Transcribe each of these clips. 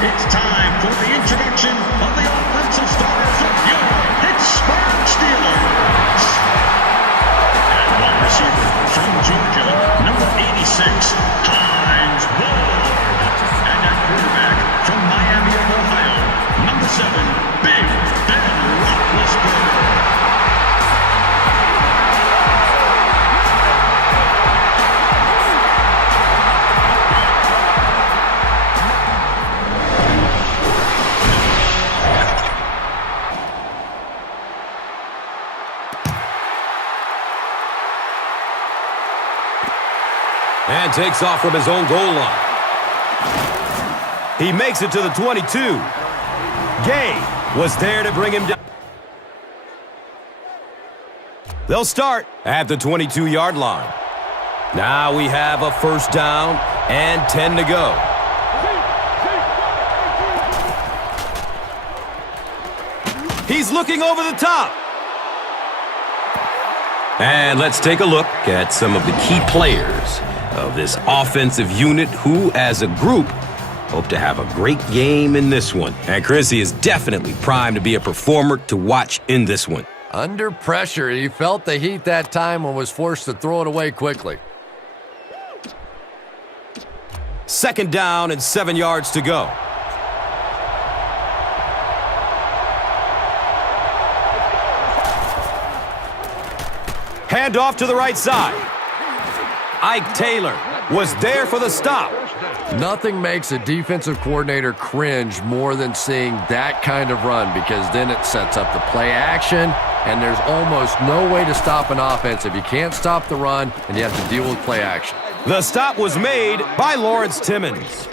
it's time for the introduction of the offensive starters of your Pittsburgh Steelers. At wide receiver from Georgia, number 86, Hines Ward. And at quarterback from Miami of Ohio, number 7, Big Ben Roethlisberger. And takes off from his own goal line. He makes it to the 22. Gay was there to bring him down. They'll start at the 22-yard line. Now we have a first down and 10 to go. He's looking over the top. And let's take a look at some of the key players of this offensive unit who, as a group, hope to have a great game in this one. And Chris, he is definitely primed to be a performer to watch in this one. Under pressure, he felt the heat that time and was forced to throw it away quickly. Second down and 7 yards to go. Hand off to the right side. Ike Taylor was there for the stop. Nothing makes a defensive coordinator cringe more than seeing that kind of run, because then it sets up the play action, and there's almost no way to stop an offense if you can't stop the run and you have to deal with play action. The stop was made by Lawrence Timmons.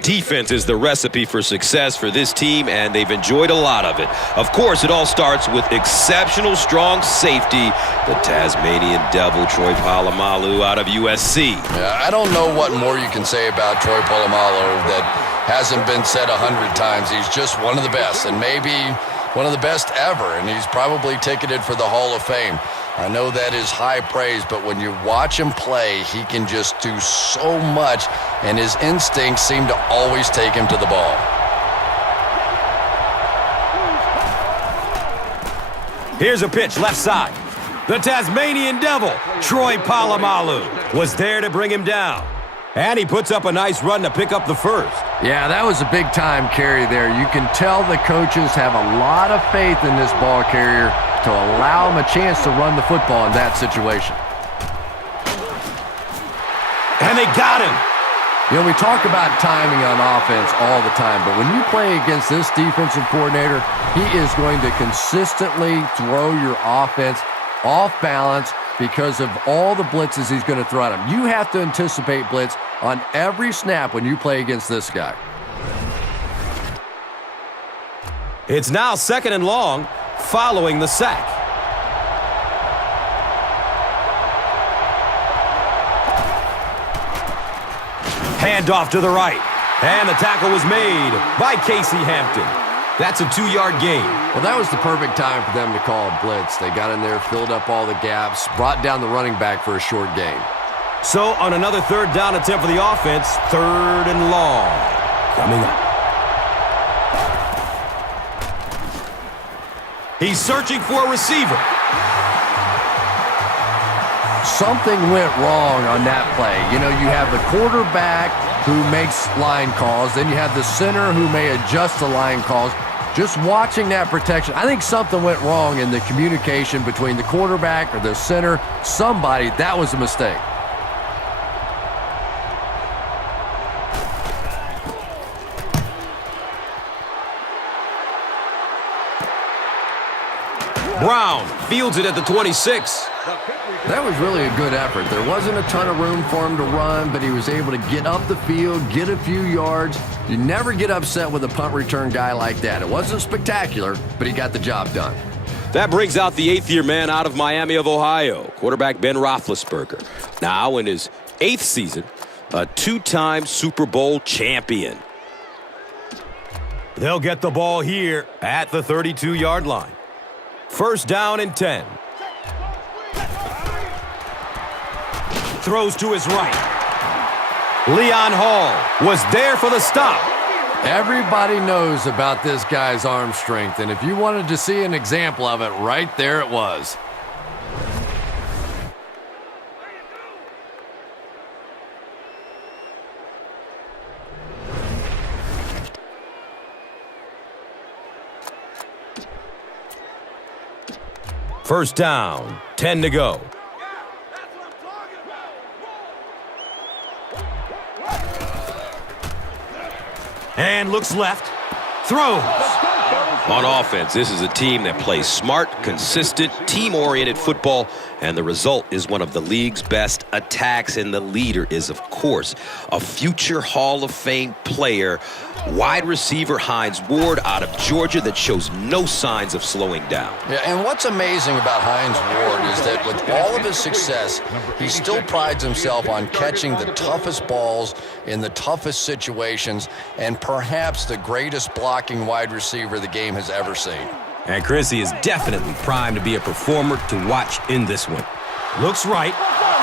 Defense is the recipe for success for this team, and they've enjoyed a lot of it. Of course, it all starts with exceptional strong safety, the Tasmanian Devil, Troy Polamalu out of USC. Yeah, I don't know what more you can say about Troy Polamalu that hasn't been said 100 times. He's just one of the best, and maybe one of the best ever, and he's probably ticketed for the Hall of Fame. I know that is high praise, but when you watch him play, he can just do so much, and his instincts seem to always take him to the ball. Here's a pitch left side. The Tasmanian Devil, Troy Polamalu, was there to bring him down. And he puts up a nice run to pick up the first. Yeah, that was a big-time carry there. You can tell the coaches have a lot of faith in this ball carrier to allow him a chance to run the football in that situation. And they got him. You know, we talk about timing on offense all the time, but when you play against this defensive coordinator, he is going to consistently throw your offense off balance because of all the blitzes he's going to throw at him. You have to anticipate blitz on every snap when you play against this guy. It's now second and long following the sack. Hand off to the right. And the tackle was made by Casey Hampton. That's a 2-yard gain. Well, that was the perfect time for them to call a blitz. They got in there, filled up all the gaps, brought down the running back for a short gain. So on another third down attempt for the offense, third and long coming up. He's searching for a receiver. Something went wrong on that play. You know, you have the quarterback who makes line calls, then you have the center who may adjust the line calls. Just watching that protection, I think something went wrong in the communication between the quarterback or the center. Somebody, that was a mistake. Brown fields it at the 26. That was really a good effort. There wasn't a ton of room for him to run, but he was able to get up the field, get a few yards. You never get upset with a punt return guy like that. It wasn't spectacular, but he got the job done. That brings out the 8th-year man out of Miami of Ohio, quarterback Ben Roethlisberger. Now in his 8th season, a 2-time Super Bowl champion. They'll get the ball here at the 32-yard line. First down and 10. Throws to his right. Leon Hall was there for the stop. Everybody knows about this guy's arm strength, and if you wanted to see an example of it, right there it was. First down, 10 to go. And looks left. Throws. On offense, this is a team that plays smart, consistent, team-oriented football, and the result is one of the league's best attacks, and the leader is, of course, a future Hall of Fame player, wide receiver Hines Ward out of Georgia, that shows no signs of slowing down. Yeah, and what's amazing about Hines Ward is that with all of his success, he still prides himself on catching the toughest balls in the toughest situations, and perhaps the greatest blocking wide receiver the game has ever seen. And Chrissy is definitely primed to be a performer to watch in this one. Looks right,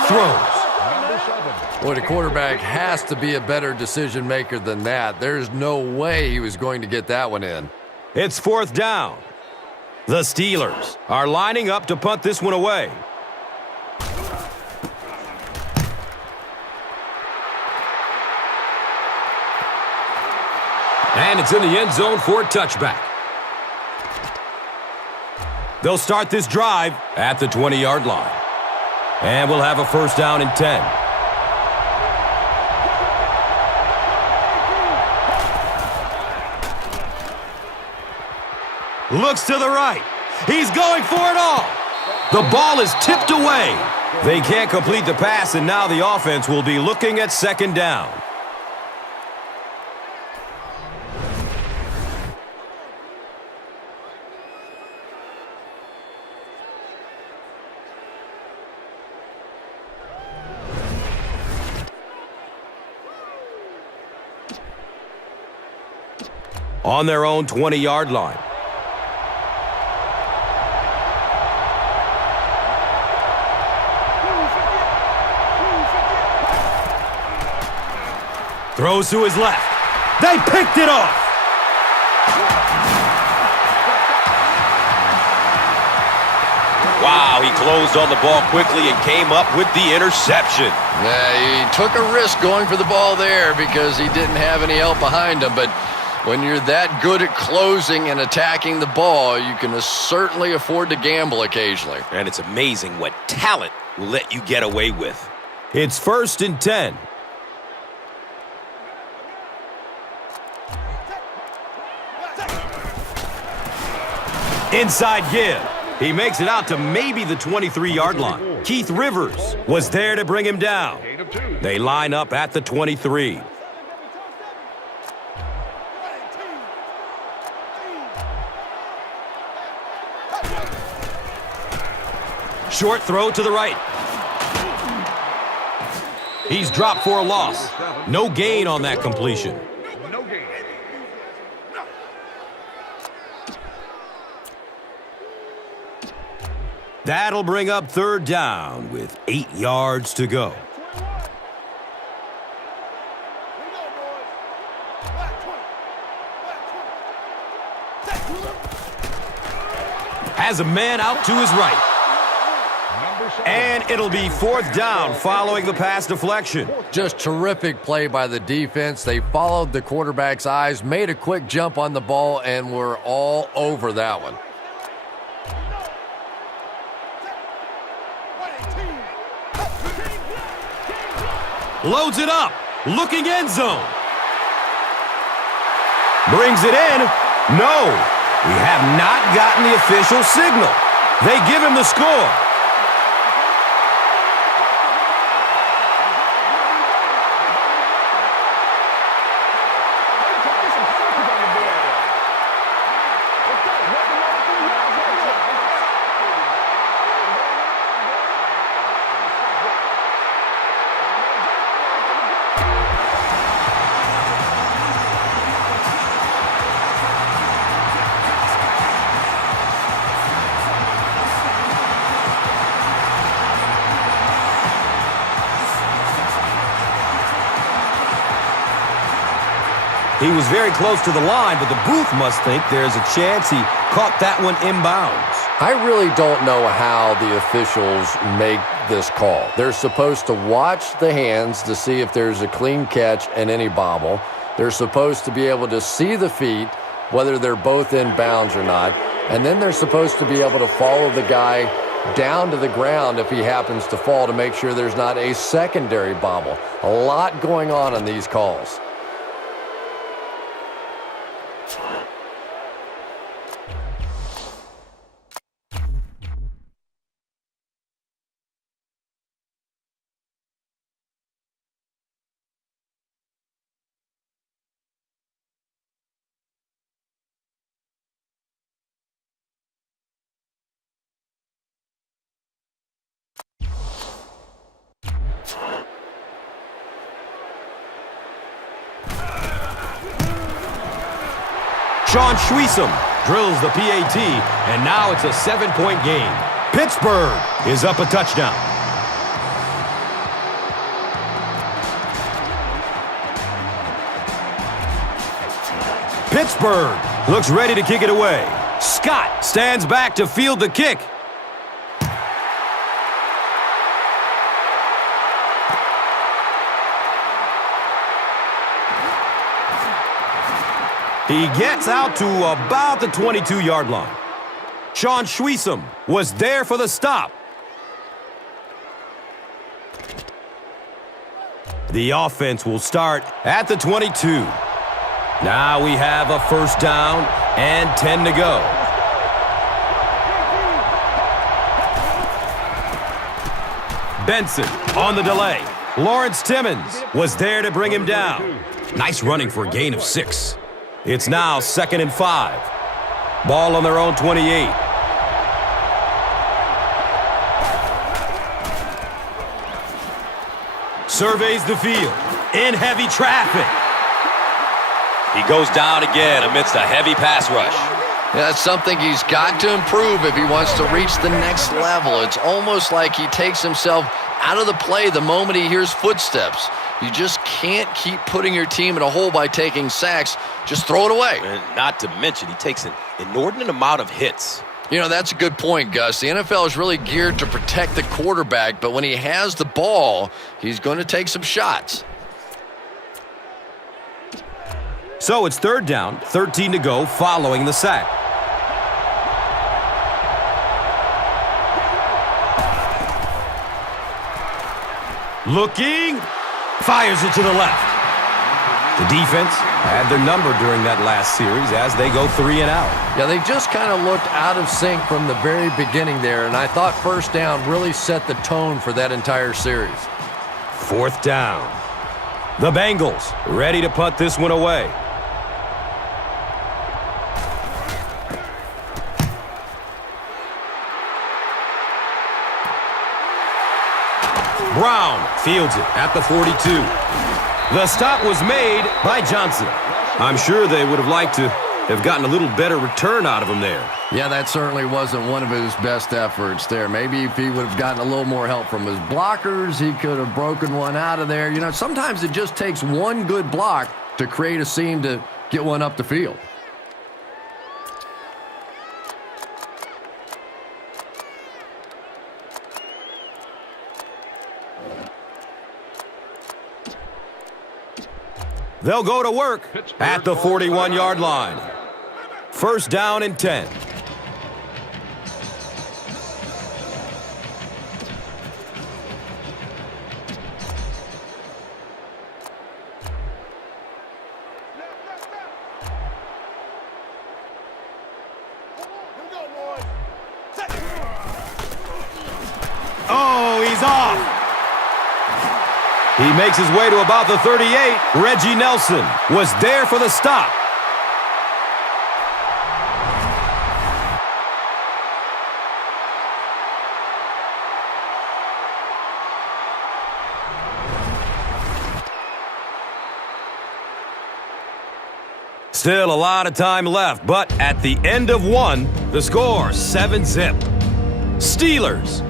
throws. Boy, the quarterback has to be a better decision maker than that. There's no way he was going to get that one in. It's fourth down. The Steelers are lining up to punt this one away. And it's in the end zone for a touchback. They'll start this drive at the 20-yard line. And we'll have a first down and 10. Looks to the right. He's going for it all. The ball is tipped away. They can't complete the pass, and now the offense will be looking at second down. On their own 20-yard line. Throws to his left. They picked it off. Wow, he closed on the ball quickly and came up with the interception. Yeah, he took a risk going for the ball there because he didn't have any help behind him, but when you're that good at closing and attacking the ball, you can certainly afford to gamble occasionally. And it's amazing what talent will let you get away with. It's first and 10. Inside give. He makes it out to maybe the 23-yard line. Keith Rivers was there to bring him down. They line up at the 23. Short throw to the right. He's dropped for a loss. No gain on that completion. That'll bring up third down with 8 yards to go. Has a man out to his right. And it'll be fourth down following the pass deflection. Just terrific play by the defense. They followed the quarterback's eyes, made a quick jump on the ball, and were all over that one. Loads it up. Looking end zone. Brings it in. No. We have not gotten the official signal. They give him the score. He was very close to the line, but the booth must think there's a chance he caught that one inbounds. I really don't know how the officials make this call. They're supposed to watch the hands to see if there's a clean catch and any bobble. They're supposed to be able to see the feet, whether they're both in bounds or not. And then they're supposed to be able to follow the guy down to the ground if he happens to fall to make sure there's not a secondary bobble. A lot going on in these calls. Sean Schwiesem drills the PAT, and now it's a 7-point game. Pittsburgh is up a touchdown. Pittsburgh looks ready to kick it away. Scott stands back to field the kick. He gets out to about the 22-yard line. Sean Schwiesem was there for the stop. The offense will start at the 22. Now we have a first down and 10 to go. Benson on the delay. Lawrence Timmons was there to bring him down. Nice running for a gain of 6. It's now 2nd and 5. Ball on their own 28. Surveys the field. In heavy traffic. He goes down again amidst a heavy pass rush. Yeah, that's something he's got to improve if he wants to reach the next level. It's almost like he takes himself out of the play the moment he hears footsteps. You just can't keep putting your team in a hole by taking sacks. Just throw it away. And not to mention, he takes an inordinate amount of hits. You know, that's a good point, Gus. The NFL is really geared to protect the quarterback, but when he has the ball, he's going to take some shots. So it's 3rd down, 13 to go following the sack. Looking, fires it to the left. The defense had their number during that last series as they go 3 and out. Yeah, they just kind of looked out of sync from the very beginning there, and I thought first down really set the tone for that entire series. 4th down. The Bengals ready to punt this one away. Brown fields it at the 42. The stop was made by Johnson. I'm sure they would have liked to have gotten a little better return out of him there. Yeah, that certainly wasn't one of his best efforts there. Maybe if he would have gotten a little more help from his blockers, he could have broken one out of there. You know, sometimes it just takes one good block to create a seam to get one up the field. They'll go to work at the 41-yard line. 1st down and 10. Oh, he's off. He makes his way to about the 38. Reggie Nelson was there for the stop. Still a lot of time left, but at the end of one, the score 7-zip. Steelers.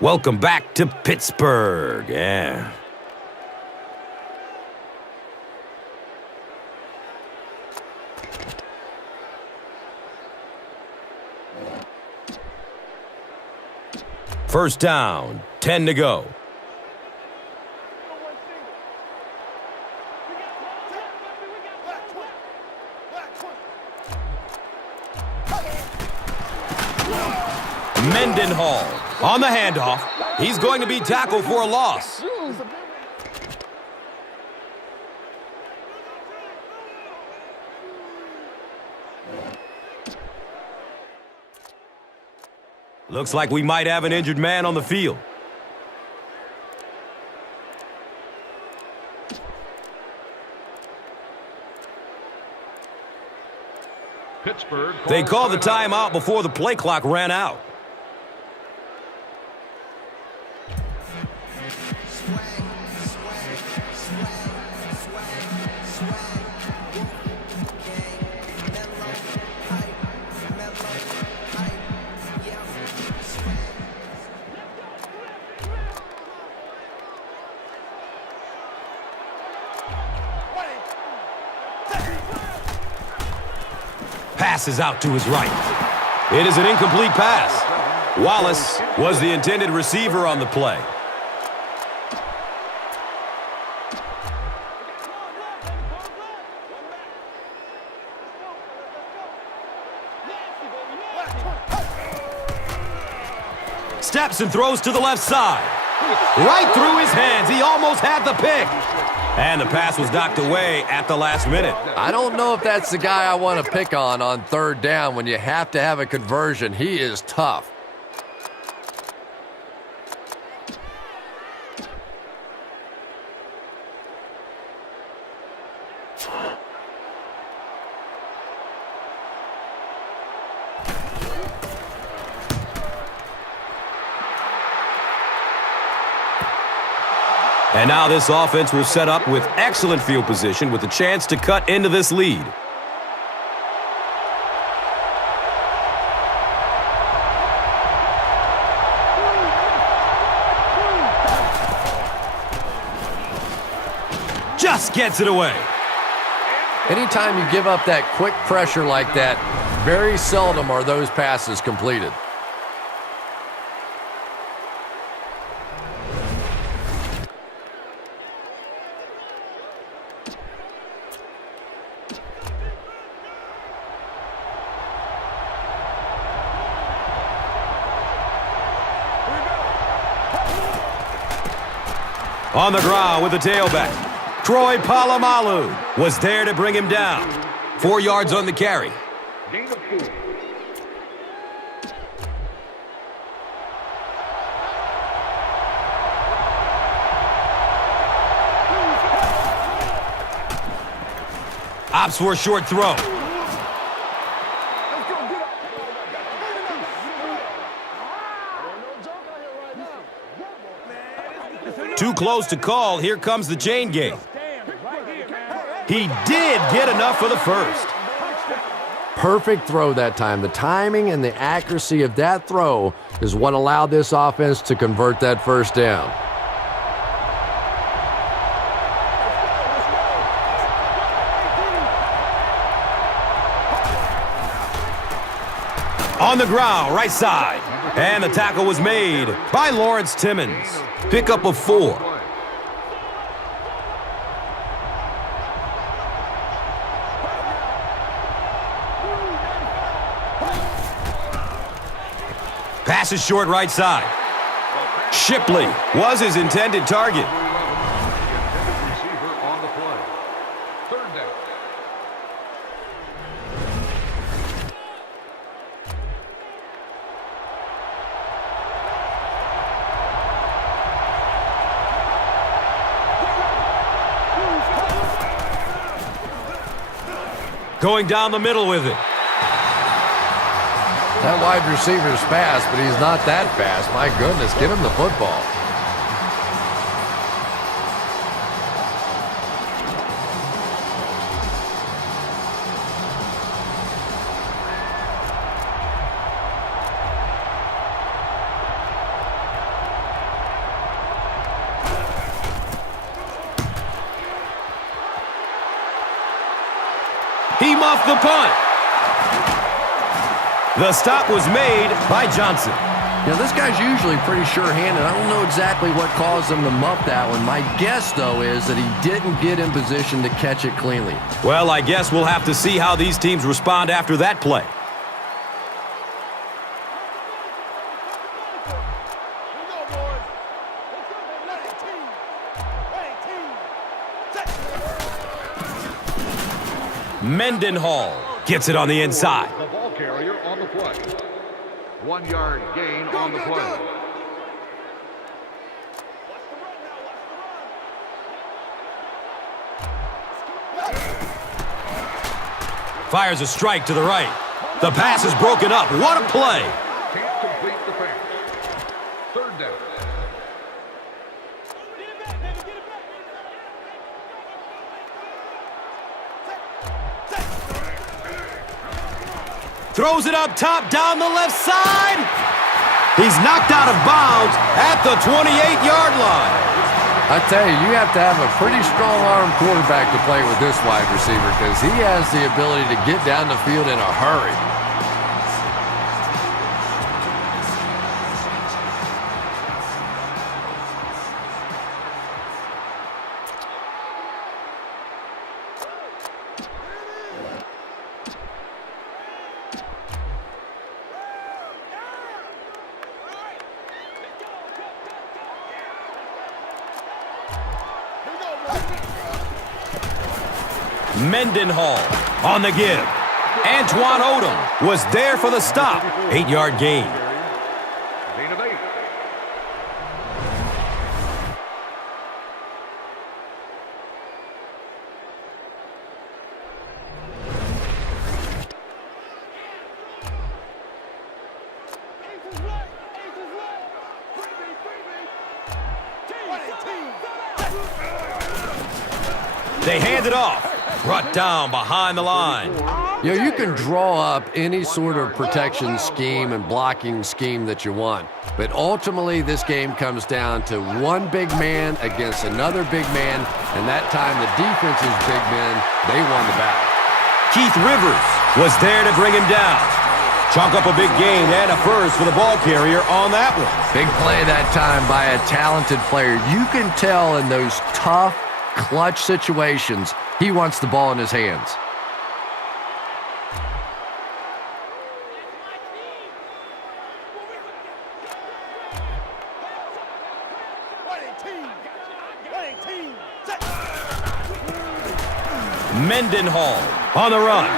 Welcome back to Pittsburgh. Yeah. First down, 10 to go. Mendenhall on the handoff. He's going to be tackled for a loss. Looks like we might have an injured man on the field. Pittsburgh. They called the timeout before the play clock ran out. Passes out to his right. It is an incomplete pass. Wallace was the intended receiver on the play. Steps and throws to the left side. Right through his hands. He almost had the pick. And the pass was knocked away at the last minute. I don't know if that's the guy I want to pick on third down when you have to have a conversion. He is tough. And now this offense will set up with excellent field position with a chance to cut into this lead. Just gets it away. Anytime you give up that quick pressure like that, very seldom are those passes completed. On the ground with the tailback. Troy Polamalu was there to bring him down. 4 yards on the carry. Opts for a short throw. Too close to call. Here comes the chain gang. He did get enough for the first. Perfect throw that time. The timing and the accuracy of that throw is what allowed this offense to convert that first down. On the ground, right side. And the tackle was made by Lawrence Timmons. Pickup of 4. Pass is short right side. Shipley was his intended target. Receiver on the play. Third down. Going down the middle with it. That wide receiver's fast, but he's not that fast. My goodness, give him the football. He muffed the punt. The stop was made by Johnson. You know, this guy's usually pretty sure-handed. I don't know exactly what caused him to muff that one. My guess, though, is that he didn't get in position to catch it cleanly. Well, I guess we'll have to see how these teams respond after that play. Mendenhall gets it on the inside. The ball carrier on the play. 1 yard gain on the play. Fires a strike to the right. The pass is broken up. What a play. Can't complete the pass. 3rd down. Throws it up top, down the left side. He's knocked out of bounds at the 28-yard line. I tell you, you have to have a pretty strong-arm quarterback to play with this wide receiver because he has the ability to get down the field in a hurry. Mendenhall on the give. Antoine Odom was there for the stop. 8-yard gain. Gain of 8. They hand it off. Brought down behind the line. You know, you can draw up any sort of protection scheme and blocking scheme that you want, but ultimately this game comes down to one big man against another big man, and that time the defense's big men, they won the battle. Keith Rivers was there to bring him down. Chalk up a big gain and a first for the ball carrier on that one. Big play that time by a talented player. You can tell in those tough, clutch situations, he wants the ball in his hands. Mendenhall on the run.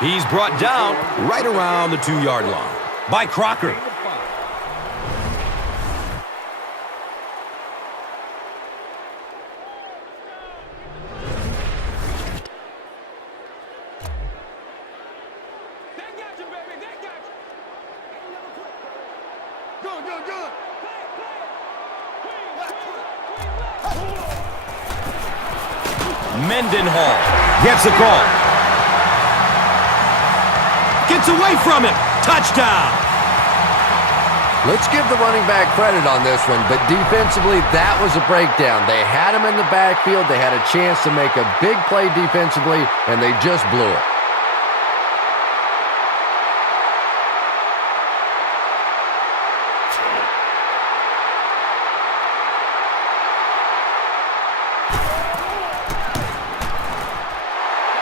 He's brought down right around the 2-yard line by Crocker. Mendenhall gets a call. Gets away from him. Touchdown. Let's give the running back credit on this one, but defensively, that was a breakdown. They had him in the backfield. They had a chance to make a big play defensively, and they just blew it.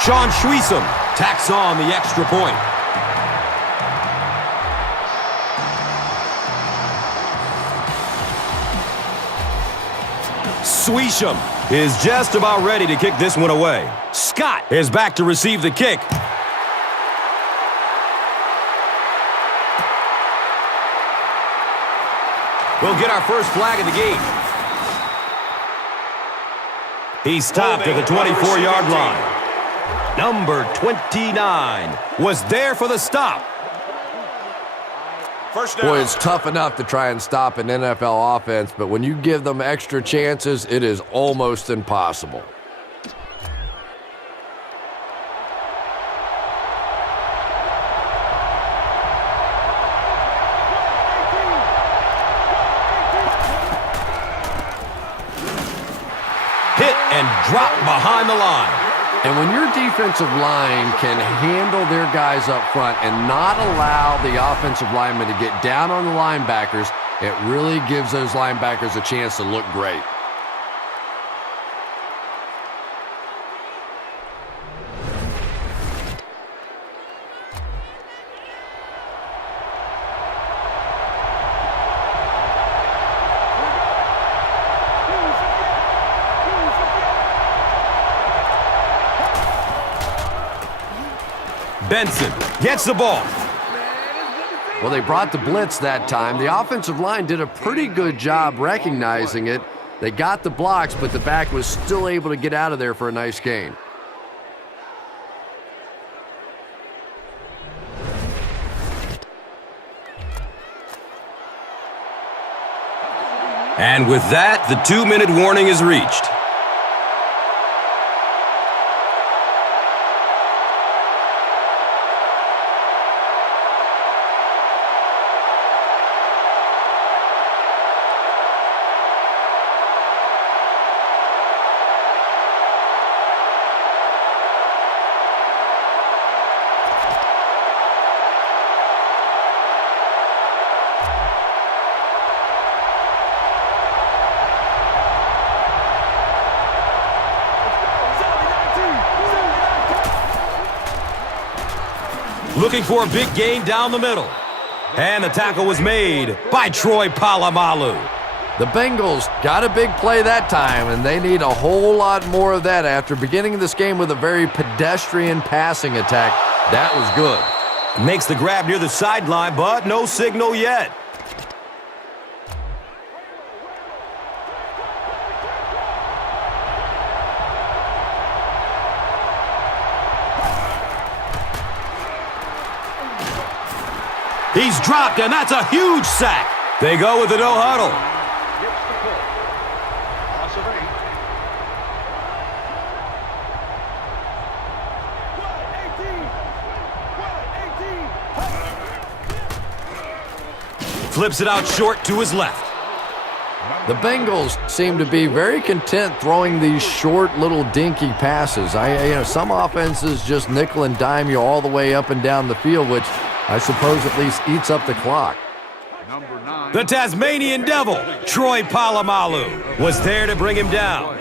Sean Schweisom tacks on the extra point. Schweisom is just about ready to kick this one away. Scott is back to receive the kick. We'll get our first flag of the game. He's stopped at the 24-yard line. Number 29 was there for the stop. First down. Boy, it's tough enough to try and stop an NFL offense, but when you give them extra chances, it is almost impossible. Hit and drop behind the line. And when your defensive line can handle their guys up front and not allow the offensive linemen to get down on the linebackers, it really gives those linebackers a chance to look great. Benson gets the ball. Well, they brought the blitz that time. The offensive line did a pretty good job recognizing it. They got the blocks, but the back was still able to get out of there for a nice gain. And with that, the 2-minute warning is reached. Looking for a big gain down the middle. And the tackle was made by Troy Polamalu. The Bengals got a big play that time, and they need a whole lot more of that after beginning this game with a very pedestrian passing attack. That was good. Makes the grab near the sideline, but no signal yet. He's dropped, and that's a huge sack. They go with the no huddle. Gets the pull. Loss of 8. Flips it out short to his left. The Bengals seem to be very content throwing these short little dinky passes. Some offenses just nickel and dime you all the way up and down the field, which I suppose at least eats up the clock. Number 9. The Tasmanian Devil, Troy Polamalu, was there to bring him down.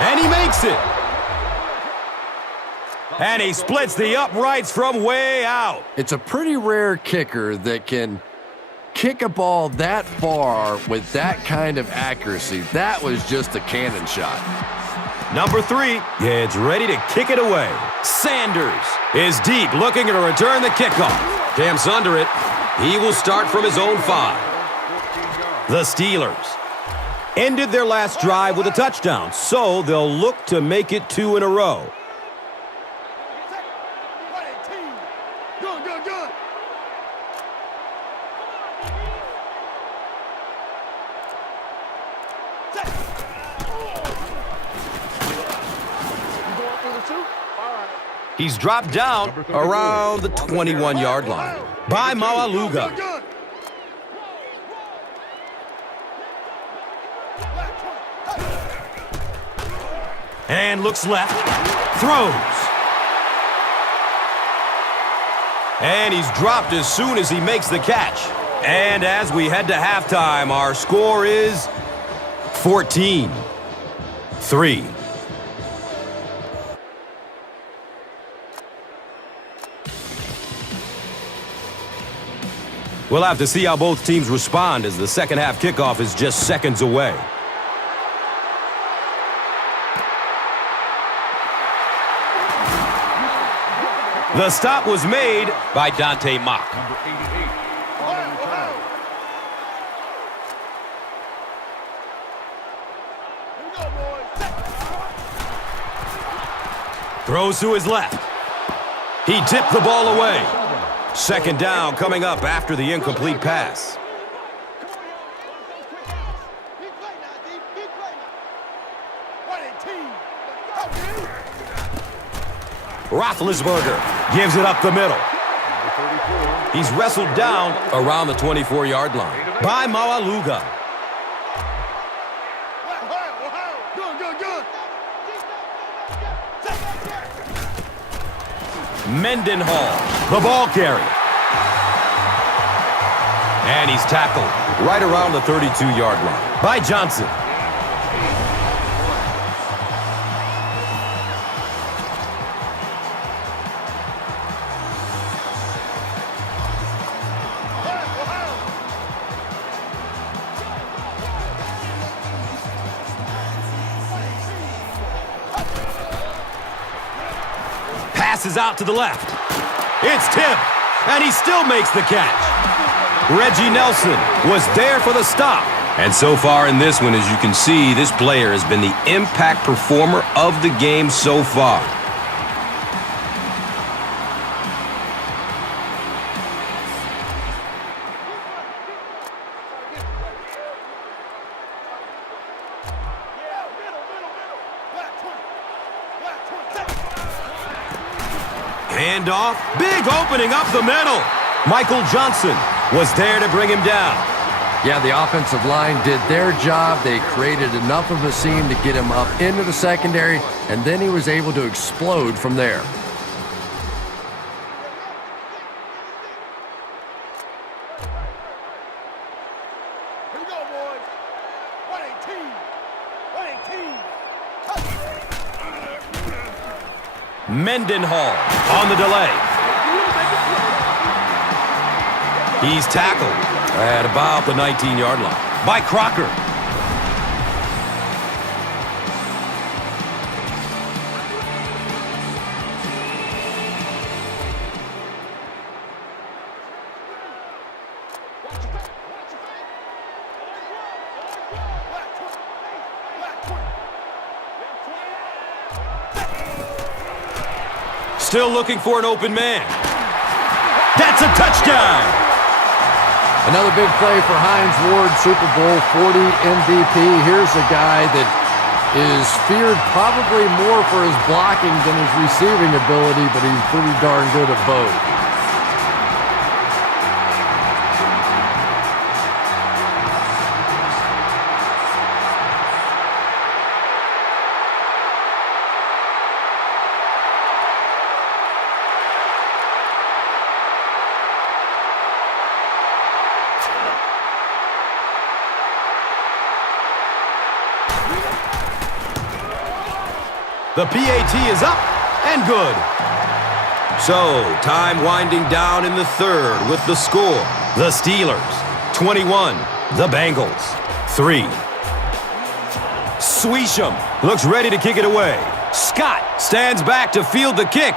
And he makes it. And he splits the uprights from way out. It's a pretty rare kicker that can kick a ball that far with that kind of accuracy. That was just a cannon shot. Number 3 gets ready to kick it away. Sanders is deep, looking to return the kickoff. Camps under it. He will start from his own 5. The Steelers ended their last drive with a touchdown, so they'll look to make it 2 in a row. He's dropped down around the 21-yard line by Maualuga. And looks left, throws. And he's dropped as soon as he makes the catch. And as we head to halftime, our score is 14-3. We'll have to see how both teams respond as the second half kickoff is just seconds away. The stop was made by Dante Mock. Number 88 on the return. Throws to his left. He tipped the ball away. Second down coming up after the incomplete pass. Roethlisberger gives it up the middle. He's wrestled down around the 24-yard line by Malaluga. Mendenhall, the ball carrier. And he's tackled right around the 32-yard line by Johnson. Passes out to the left. It's tipped, and he still makes the catch. Reggie Nelson was there for the stop. And so far in this one, as you can see, this player has been the impact performer of the game so far. Handoff, big opening up the middle. Michael Johnson was there to bring him down. Yeah, the offensive line did their job. They created enough of a seam to get him up into the secondary, and then he was able to explode from there. Here we go, boys. 118. 118. Mendenhall on the delay. He's tackled at about the 19-yard line by Crocker. Still looking for an open man. That's a touchdown. Another big play for Hines Ward, Super Bowl 40 MVP. Here's a guy that is feared probably more for his blocking than his receiving ability, but he's pretty darn good at both. The PAT is up and good. So, time winding down in the third with the score. The Steelers, 21. The Bengals, 3. Sweesham looks ready to kick it away. Scott stands back to field the kick.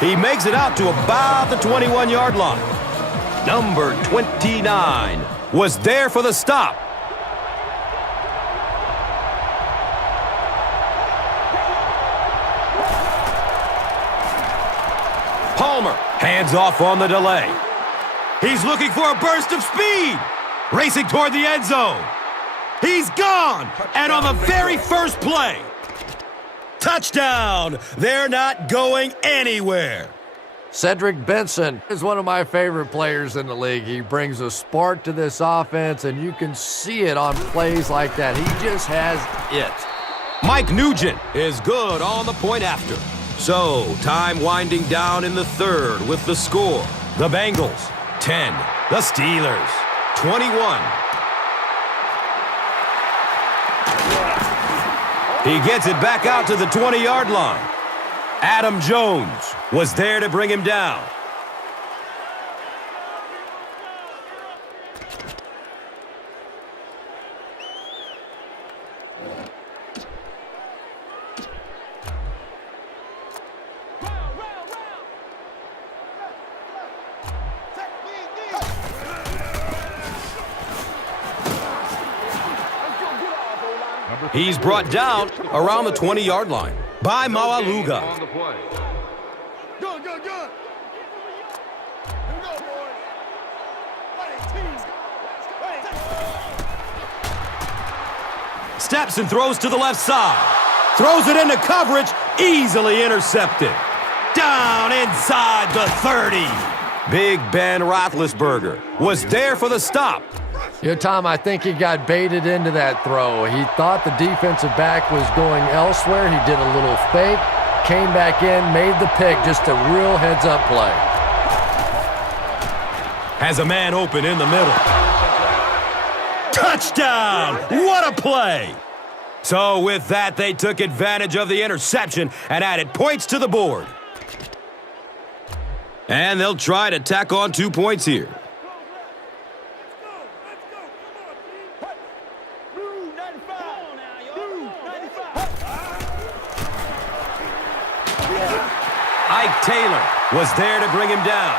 He makes it out to about the 21-yard line. Number 29 was there for the stop. Palmer hands off on the delay. He's looking for a burst of speed. Racing toward the end zone. He's gone. And on the very first play, touchdown. They're not going anywhere. Cedric Benson is one of my favorite players in the league. He brings a spark to this offense, and you can see it on plays like that. He just has it. Mike Nugent is good on the point after. So, time winding down in the third with the score. The Bengals, 10. The Steelers, 21. He gets it back out to the 20-yard line. Adam Jones was there to bring him down. He's brought down around the 20-yard line by Maualuga. On the play. Good, good, good. Here we go, boys. 118. Steps and throws to the left side. Throws it into coverage, easily intercepted. Down inside the 30. Big Ben Roethlisberger was there for the stop. Tom, I think he got baited into that throw. He thought the defensive back was going elsewhere. He did a little fake, came back in, made the pick, just a real heads-up play. Has a man open in the middle. Touchdown! What a play! So with that, they took advantage of the interception and added points to the board. And they'll try to tack on 2 points here. Ike Taylor was there to bring him down.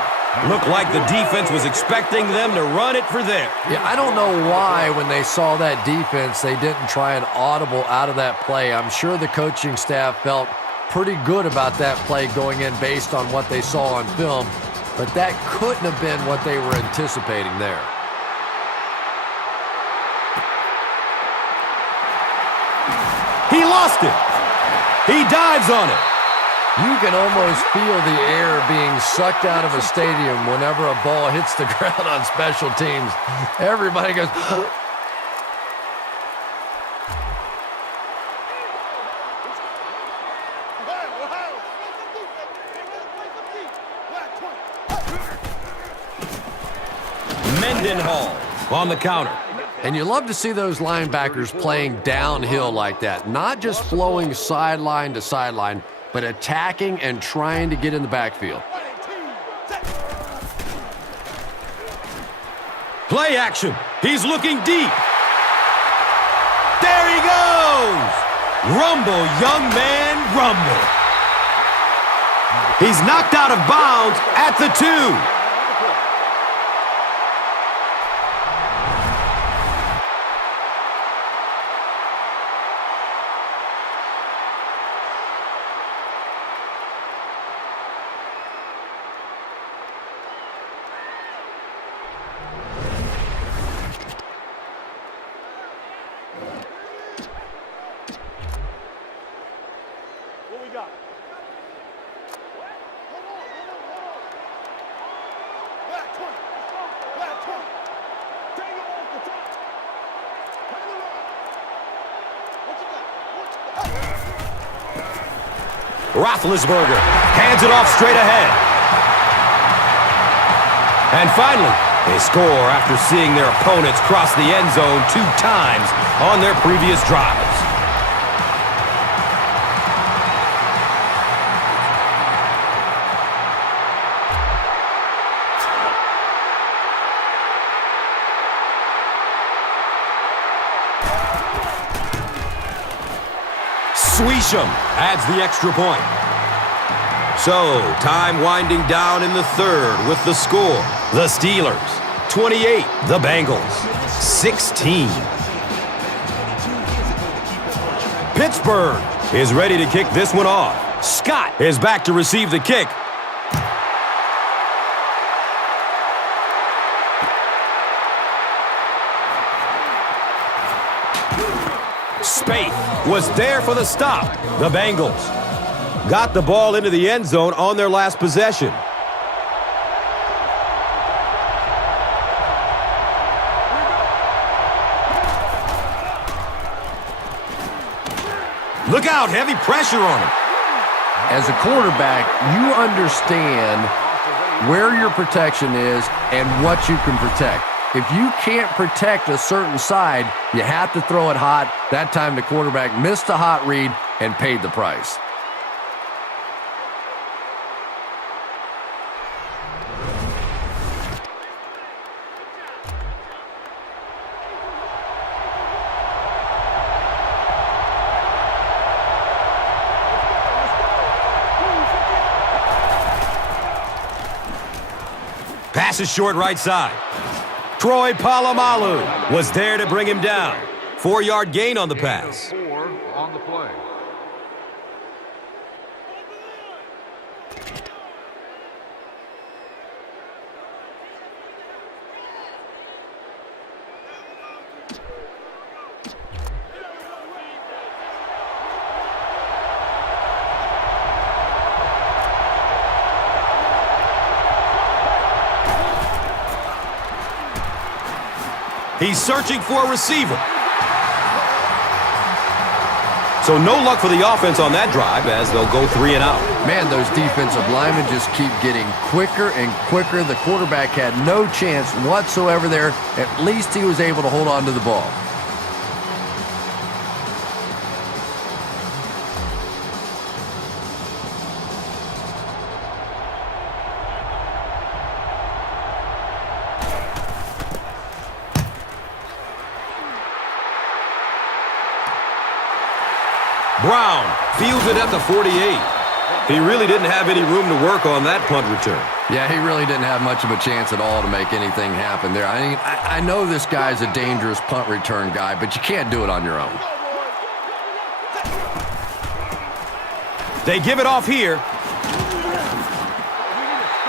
Looked like the defense was expecting them to run it for there. Yeah, I don't know why when they saw that defense, they didn't try an audible out of that play. I'm sure the coaching staff felt pretty good about that play going in based on what they saw on film, but that couldn't have been what they were anticipating there. He lost it. He dives on it. You can almost feel the air being sucked out of a stadium whenever a ball hits the ground on special teams. Everybody goes, Mendenhall on the counter. and you love to see those linebackers playing downhill like that, not just flowing sideline to sideline, but attacking and trying to get in the backfield. Play action. He's looking deep. There he goes. Rumble, young man, rumble. He's knocked out of bounds at the 2. What we got? Back 20. Back 20. Take it off the top. Turn it around. What you got? Roethlisberger hands it off straight ahead. And finally, they score after seeing their opponents cross the end zone 2 times on their previous drives. Swisham adds the extra point. So, time winding down in the 3rd with the score. The Steelers, 28. The Bengals, 16. Pittsburgh is ready to kick this one off. Scott is back to receive the kick. Spaeth was there for the stop. The Bengals got the ball into the end zone on their last possession. Look out, heavy pressure on him. As a quarterback, you understand where your protection is and what you can protect. If you can't protect a certain side, you have to throw it hot. That time the quarterback missed a hot read and paid the price. Pass is short right side. Troy Polamalu was there to bring him down. 4-yard gain on the pass. 4 on the play. He's searching for a receiver. So no luck for the offense on that drive as they'll go 3 and out. Man, those defensive linemen just keep getting quicker and quicker. The quarterback had no chance whatsoever there. At least he was able to hold on to the ball. Brown fields it at the 48. He really didn't have any room to work on that punt return. Yeah, he really didn't have much of a chance at all to make anything happen there. I mean, I know this guy's a dangerous punt return guy, but you can't do it on your own. They give it off here.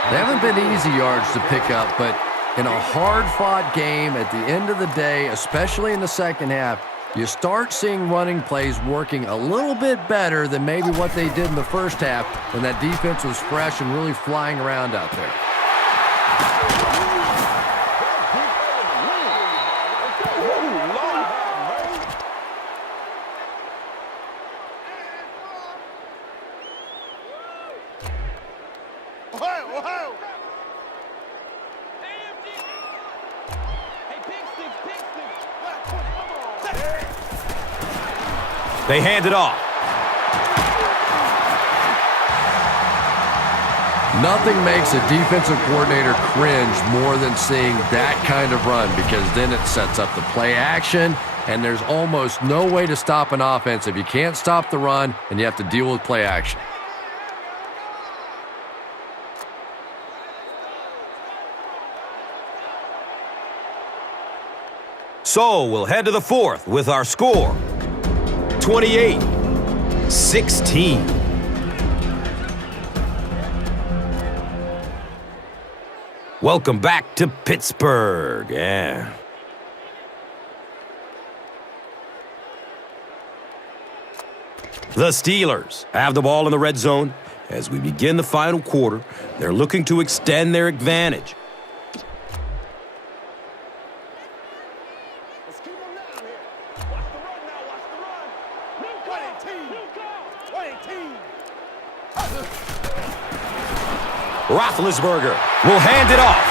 They haven't been easy yards to pick up, but in a hard-fought game at the end of the day, especially in the second half, you start seeing running plays working a little bit better than maybe what they did in the first half when that defense was fresh and really flying around out there. They hand it off. Nothing makes a defensive coordinator cringe more than seeing that kind of run, because then it sets up the play action, and there's almost no way to stop an offense if you can't stop the run and you have to deal with play action. So we'll head to the fourth with our score, 28-16. Welcome back to Pittsburgh. Yeah. The Steelers have the ball in the red zone. As we begin the final quarter, they're looking to extend their advantage. Let's keep them down here. Watch the run now. Watch the run. Winning team. Winning team. Roethlisberger will hand it off.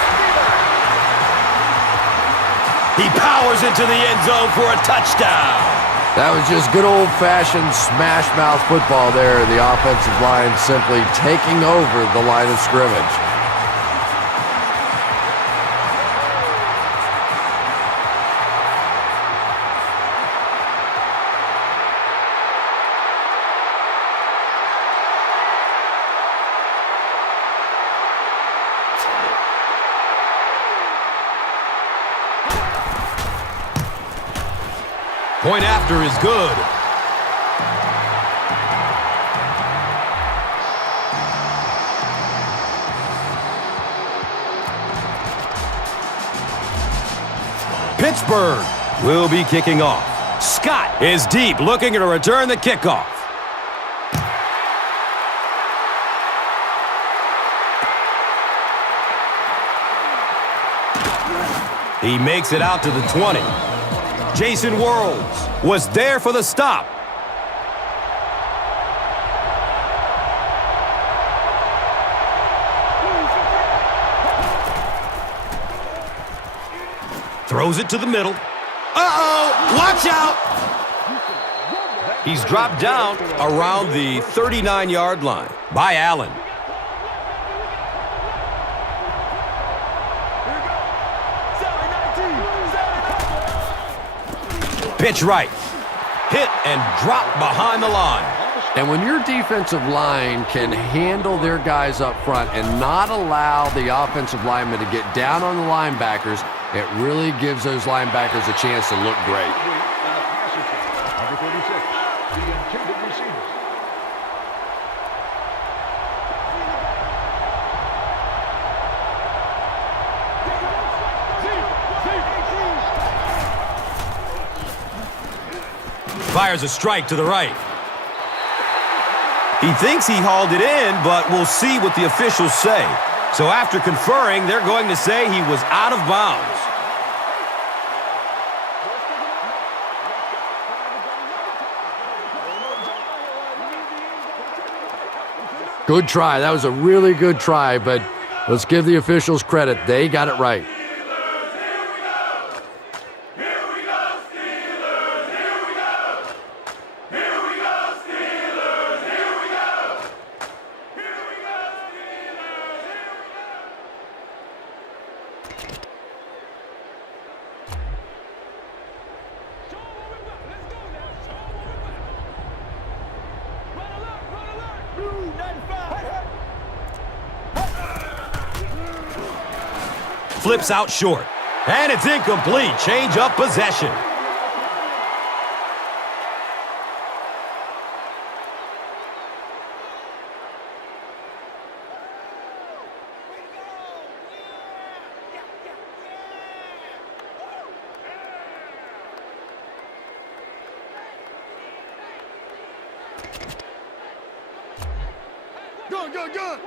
He powers into the end zone for a touchdown. That was just good old-fashioned smash-mouth football there. The offensive line simply taking over the line of scrimmage. Point after is good. Pittsburgh will be kicking off. Scott is deep, looking to return the kickoff. He makes it out to the 20. Jason Worlds was there for the stop. Throws it to the middle. Uh-oh! Watch out! He's dropped down around the 39-yard line by Allen. Pitch right. Hit and drop behind the line. And when your defensive line can handle their guys up front and not allow the offensive linemen to get down on the linebackers, it really gives those linebackers a chance to look great. Fires a strike to the right. He thinks he hauled it in, but we'll see what the officials say. So after conferring, they're going to say he was out of bounds. Good try. That was a really good try, but let's give the officials credit. They got it right. Flips out short. And it's incomplete. Change up possession. Good, good, good.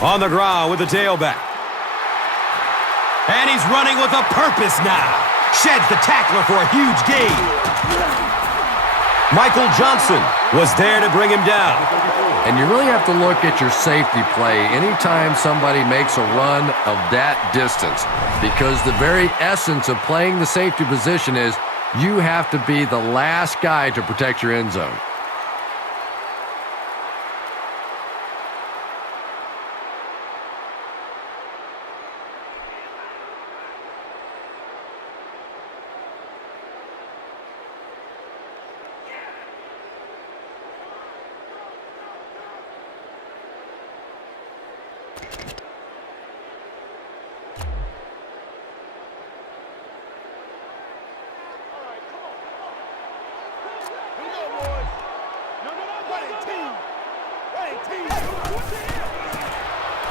On the ground with the tailback. And he's running with a purpose now. Sheds the tackler for a huge gain. Michael Johnson was there to bring him down. And you really have to look at your safety play anytime somebody makes a run of that distance, because the very essence of playing the safety position is you have to be the last guy to protect your end zone.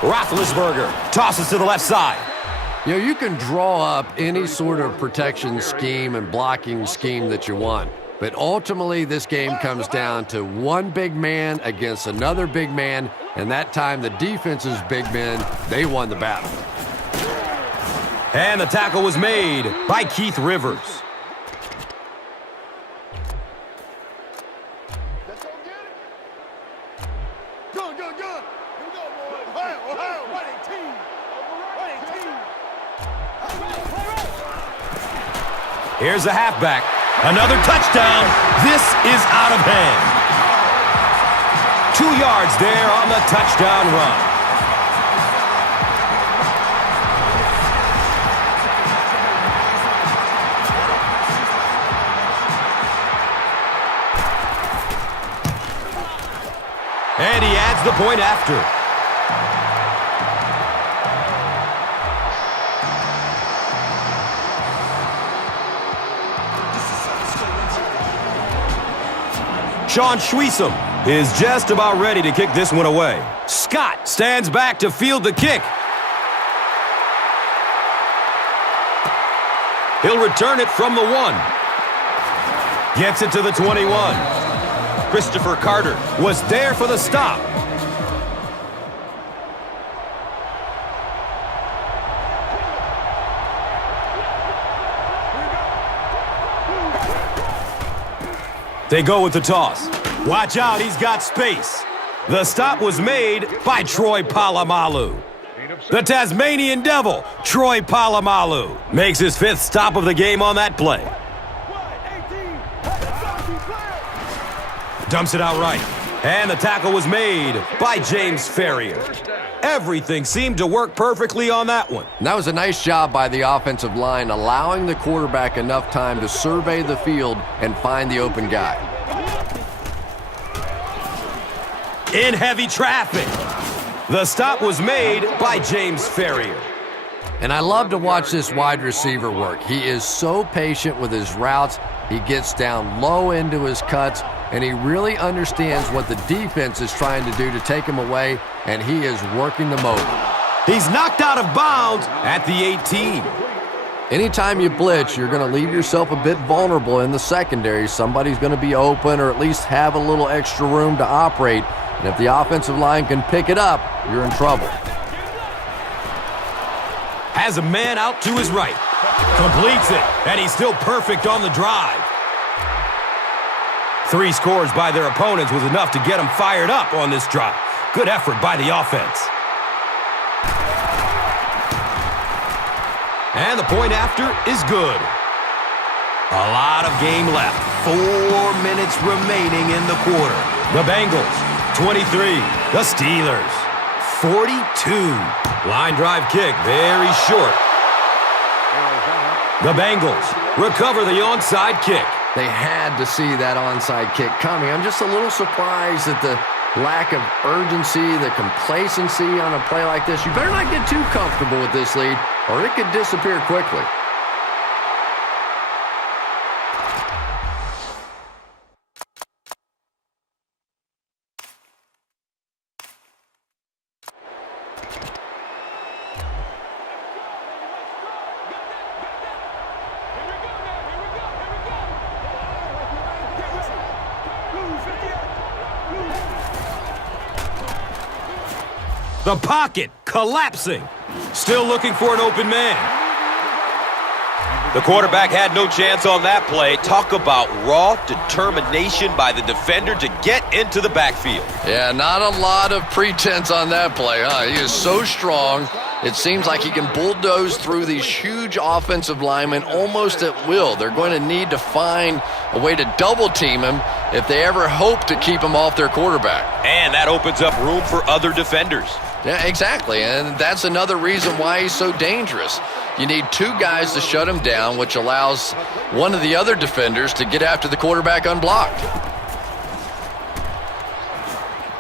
Roethlisberger tosses to the left side. You know, you can draw up any sort of protection scheme and blocking scheme that you want, but ultimately this game comes down to one big man against another big man, and that time the defense's big men, they won the battle. And the tackle was made by Keith Rivers. Let's go get it. Good, good, good. Here we go, boys. Ohio, Ohio, running team. Running team. Here's the halfback. Another touchdown. This is out of hand. 2 yards there on the touchdown run. And he adds the point after. Sean Schwiesem is just about ready to kick this one away. Scott stands back to field the kick. He'll return it from the 1. Gets it to the 21. Christopher Carter was there for the stop. They go with the toss. Watch out, he's got space. The stop was made by Troy Polamalu. The Tasmanian Devil, Troy Polamalu, makes his 5th stop of the game on that play. Dumps it out right. And the tackle was made by James Ferrier. Everything seemed to work perfectly on that one. And that was a nice job by the offensive line, allowing the quarterback enough time to survey the field and find the open guy. In heavy traffic. The stop was made by James Ferrier. And I love to watch this wide receiver work. He is so patient with his routes. He gets down low into his cuts, and he really understands what the defense is trying to do to take him away, and he is working them over. He's knocked out of bounds at the 18. Anytime you blitz, you're going to leave yourself a bit vulnerable in the secondary. Somebody's going to be open or at least have a little extra room to operate. And if the offensive line can pick it up, you're in trouble. Has a man out to his right. Completes it, and he's still perfect on the drive. 3 scores by their opponents was enough to get them fired up on this drive. Good effort by the offense. And the point after is good. A lot of game left. 4 minutes remaining in the quarter. The Bengals, 23. The Steelers, 42. Line drive kick, very short. The Bengals recover the onside kick. They had to see that onside kick coming. I'm just a little surprised at the lack of urgency, the complacency on a play like this. You better not get too comfortable with this lead, or it could disappear quickly. The pocket collapsing. Still looking for an open man. The quarterback had no chance on that play. Talk about raw determination by the defender to get into the backfield. Yeah, not a lot of pretense on that play, huh? He is so strong. It seems like he can bulldoze through these huge offensive linemen almost at will. They're going to need to find a way to double team him if they ever hope to keep him off their quarterback. And that opens up room for other defenders. Yeah, exactly, and that's another reason why he's so dangerous. You need 2 guys to shut him down, which allows one of the other defenders to get after the quarterback unblocked.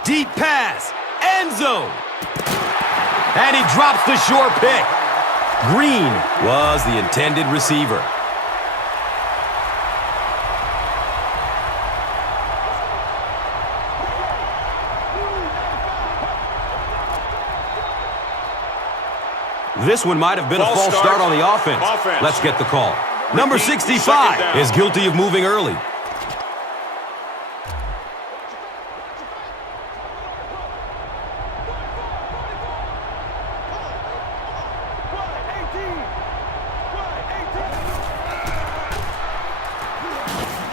Deep pass, end zone. And he drops the short pick. Green was the intended receiver. This one might have been a false start on the offense. Let's get the call. Number 65 is guilty of moving early.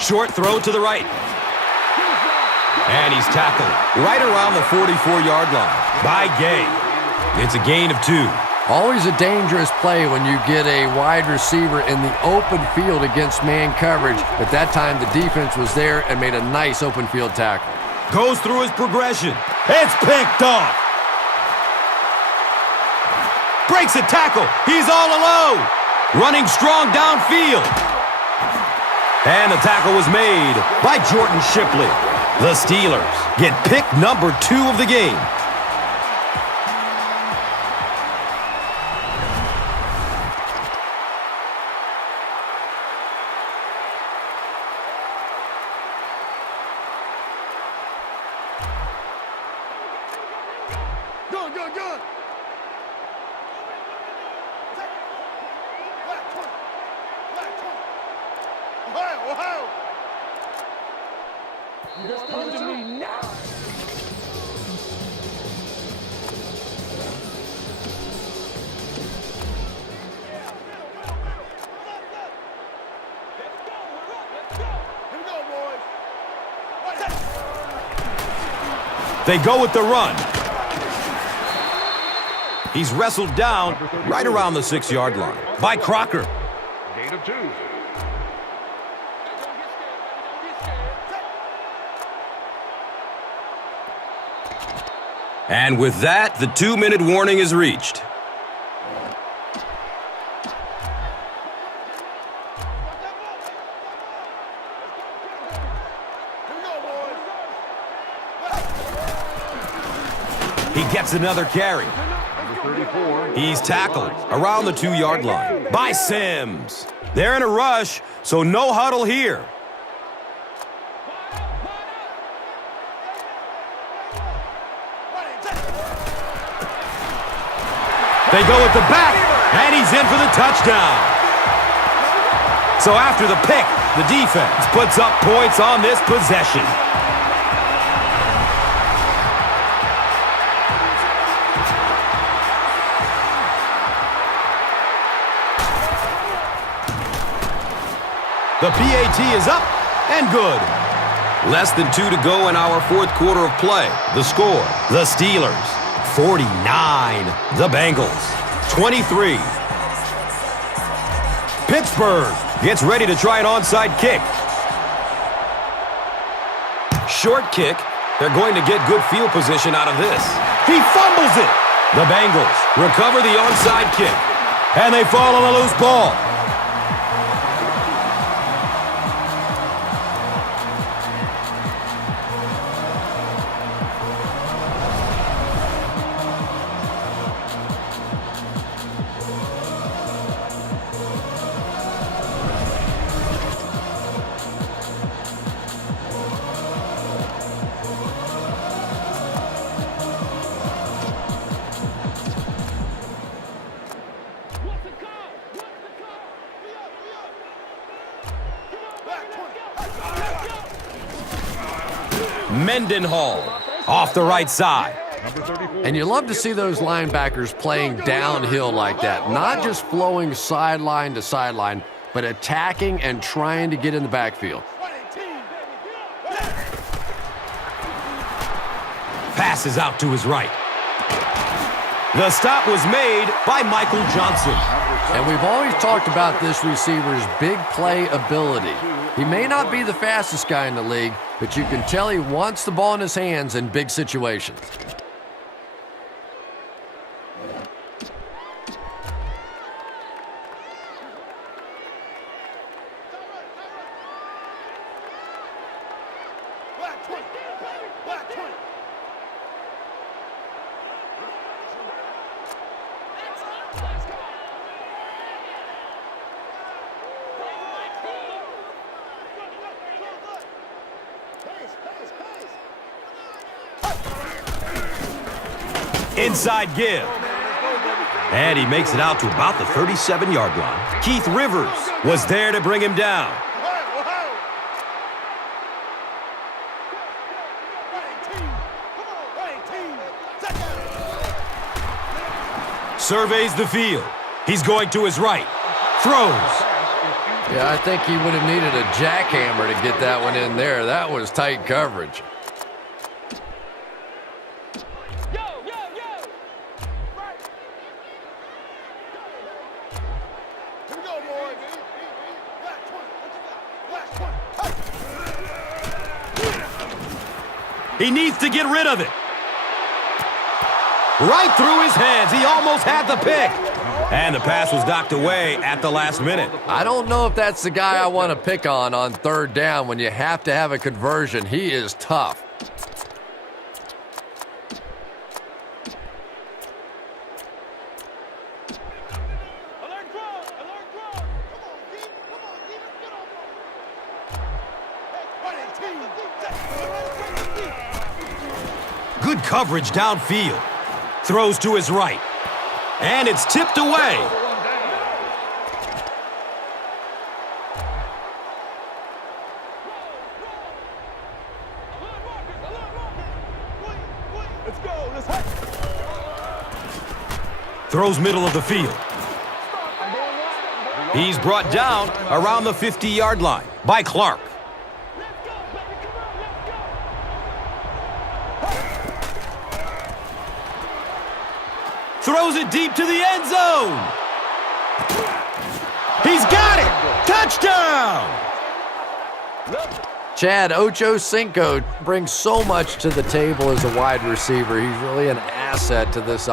Short throw to the right. And he's tackled right around the 44-yard line by Gay. It's a gain of 2. Always a dangerous play when you get a wide receiver in the open field against man coverage. At that time, the defense was there and made a nice open field tackle. Goes through his progression. It's picked off. Breaks a tackle. He's all alone. Running strong downfield. And the tackle was made by Jordan Shipley. The Steelers get pick number 2 of the game. Good. Ohio. Come to me now. They go with the run. He's wrestled down right around the 6-yard line by Crocker. Gain of 2. And with that, the 2-minute warning is reached. He gets another carry. He's tackled around the 2-yard line by Sims. They're in a rush, so no huddle here. They go at the back, and he's in for the touchdown. So after the pick, the defense puts up points on this possession. The PAT is up and good. Less than 2 to go in our fourth quarter of play. The score, the Steelers, 49. The Bengals, 23. Pittsburgh gets ready to try an onside kick. Short kick. They're going to get good field position out of this. He fumbles it. The Bengals recover the onside kick. And they fall on a loose ball. Mendenhall off the right side. And you love to see those linebackers playing downhill like that, not just flowing sideline to sideline, but attacking and trying to get in the backfield. Passes out to his right. The stop was made by Michael Johnson. And we've always talked about this receiver's big play ability. He may not be the fastest guy in the league, but you can tell he wants the ball in his hands in big situations. Inside give. And he makes it out to about the 37-yard line. Keith Rivers was there to bring him down. Surveys the field. He's going to his right. Throws. Yeah, I think he would have needed a jackhammer to get that one in there. That was tight coverage. He needs to get rid of it. Right through his hands. He almost had the pick. And the pass was knocked away at the last minute. I don't know if that's the guy I want to pick on third down when you have to have a conversion. He is tough. Good coverage downfield. Throws to his right. And it's tipped away. Throws middle of the field. He's brought down around the 50-yard line by Clark. Throws it deep to the end zone. He's got it. Touchdown. Chad Ochocinco brings so much to the table as a wide receiver. He's really an asset to this offense.